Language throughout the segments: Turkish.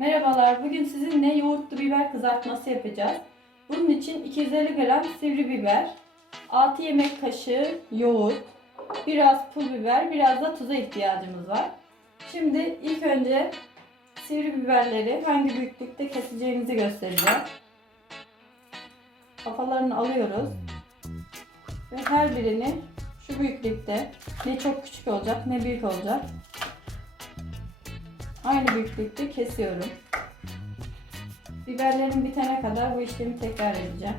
Merhabalar, bugün sizinle yoğurtlu biber kızartması yapacağız. Bunun için 250 gram sivri biber, 6 yemek kaşığı yoğurt, biraz pul biber, biraz da tuza ihtiyacımız var. Şimdi ilk önce sivri biberleri hangi büyüklükte keseceğimizi göstereceğim. Kafalarını alıyoruz ve her birini şu büyüklükte ne çok küçük olacak ne büyük olacak aynı büyüklükte kesiyorum. Biberlerim bitene kadar bu işlemi tekrar edeceğim.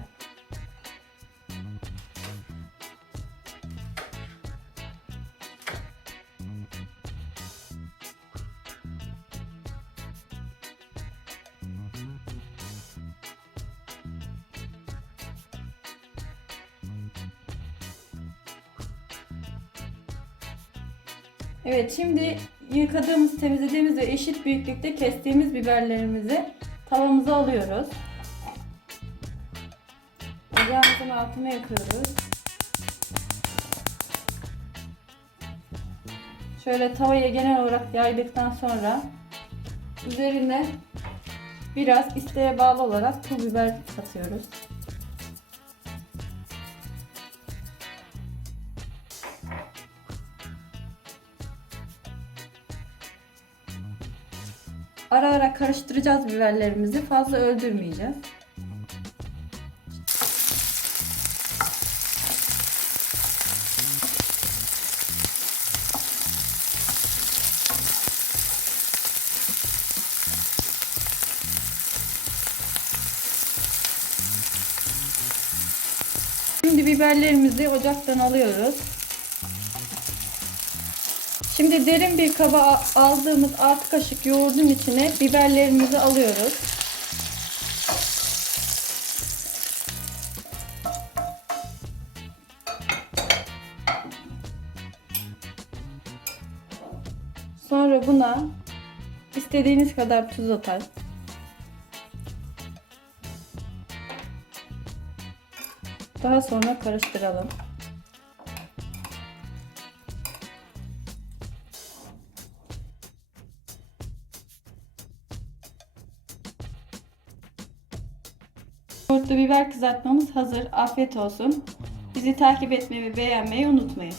Evet şimdi yıkadığımız, temizlediğimiz ve eşit büyüklükte kestiğimiz biberlerimizi tavamıza alıyoruz. Ocağımızın altına yakıyoruz. Şöyle tavaya genel olarak yaydıktan sonra üzerine biraz isteğe bağlı olarak pul biber katıyoruz. Ara ara karıştıracağız biberlerimizi. Fazla öldürmeyeceğiz. Şimdi biberlerimizi ocaktan alıyoruz. Şimdi derin bir kaba aldığımız 6 kaşık yoğurdun içine biberlerimizi alıyoruz. Sonra buna istediğiniz kadar tuz atar. Daha sonra karıştıralım. Yoğurtlu biber kızartmamız hazır. Afiyet olsun. Bizi takip etmeyi ve beğenmeyi unutmayın.